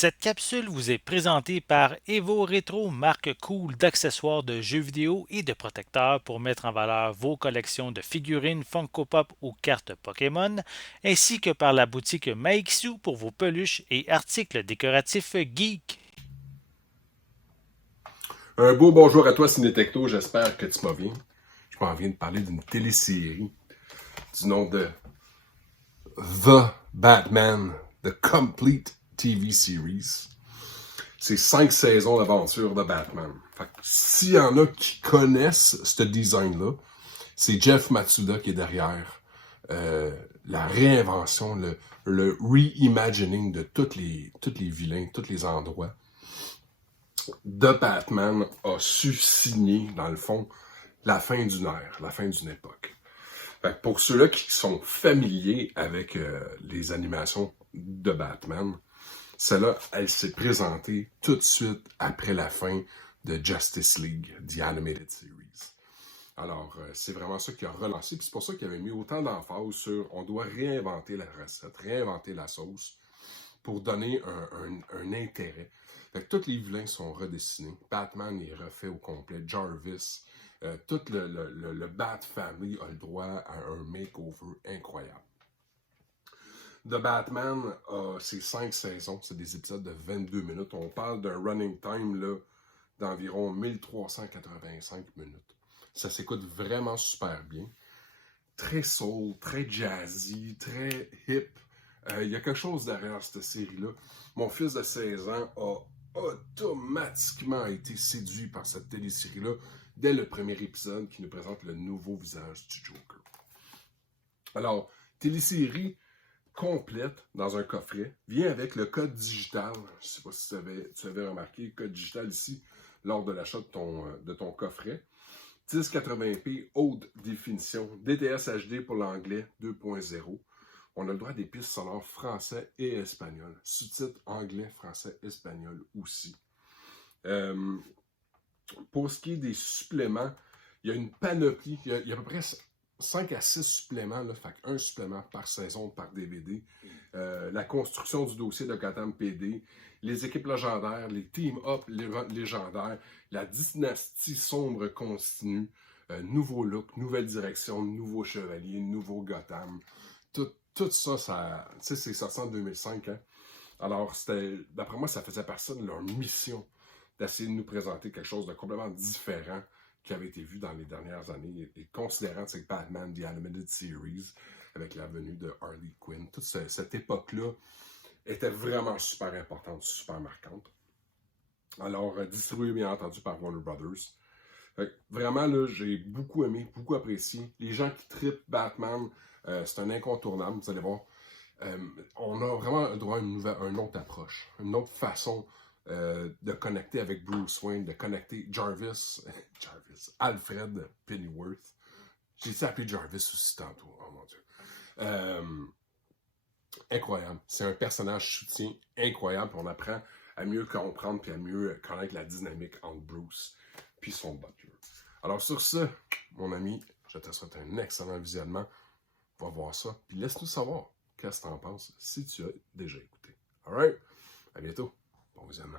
Cette capsule vous est présentée par Evo Retro, marque cool d'accessoires de jeux vidéo et de protecteurs pour mettre en valeur vos collections de figurines Funko Pop ou cartes Pokémon, ainsi que par la boutique Maixu pour vos peluches et articles décoratifs geek. Un beau bonjour à toi, Cinétecto. J'espère que tu vas bien. Je m'en viens de parler d'une télésérie du nom de The Batman, The Complete TV Series. C'est 5 saisons d'aventure de Batman. Fait que s'il y en a qui connaissent ce design-là, c'est Jeff Matsuda qui est derrière la réinvention, le reimagining de tous les vilains, tous les endroits. The Batman a su signer, dans le fond, la fin d'une ère, la fin d'une époque. Fait que pour ceux-là qui sont familiers avec les animations de Batman, celle-là, elle s'est présentée tout de suite après la fin de Justice League, The Animated Series. Alors, c'est vraiment ça qui a relancé, puis c'est pour ça qu'il avait mis autant d'emphase sur on doit réinventer la recette, réinventer la sauce pour donner un intérêt. Fait que tous les vilains sont redessinés. Batman est refait au complet. Jarvis, tout le Bat Family a le droit à un makeover incroyable. The Batman a ses 5 saisons, c'est des épisodes de 22 minutes. On parle d'un running time là, d'environ 1385 minutes. Ça s'écoute vraiment super bien. Très soul, très jazzy, très hip. Il y a quelque chose derrière cette série-là. Mon fils de 16 ans a automatiquement été séduit par cette télésérie-là dès le premier épisode qui nous présente le nouveau visage du Joker. Alors, télésérie complète dans un coffret, vient avec le code digital. Je ne sais pas si tu avais remarqué le code digital ici lors de l'achat de ton coffret. 1080p haute définition, DTS HD pour l'anglais 2.0. On a le droit à des pistes sonores français et espagnol. Sous-titres anglais, français, espagnol aussi. Pour ce qui est des suppléments, il y a une panoplie. Il y a à peu près 5 à 6 suppléments, là, fait un supplément par saison, par DVD. La construction du dossier de Gotham PD, les équipes légendaires, les team-up légendaires, la dynastie sombre continue, nouveau look, nouvelle direction, nouveau chevalier, nouveau Gotham. Tout ça, tu sais, c'est sorti en 2005. Hein? Alors, d'après moi, ça faisait partie de leur mission d'essayer de nous présenter quelque chose de complètement différent qui avait été vu dans les dernières années, et considérant que Batman The Animated Series, avec la venue de Harley Quinn, toute cette époque-là était vraiment super importante, super marquante. Alors, distribué bien entendu par Warner Brothers. Vraiment, là, j'ai beaucoup aimé, beaucoup apprécié. Les gens qui trippent Batman, c'est un incontournable, vous allez voir. On a vraiment droit à une autre approche, une autre façon de connecter avec Bruce Wayne, de connecter Alfred Pennyworth. J'ai essayé d'appeler Jarvis aussi tantôt, oh mon Dieu. Incroyable. C'est un personnage soutien incroyable, puis on apprend à mieux comprendre puis à mieux connaître la dynamique entre Bruce puis son butler. Alors sur ce, mon ami, je te souhaite un excellent visionnement. Va voir ça, puis laisse-nous savoir qu'est-ce que tu en penses si tu as déjà écouté. Alright? À bientôt. Bon visionnement.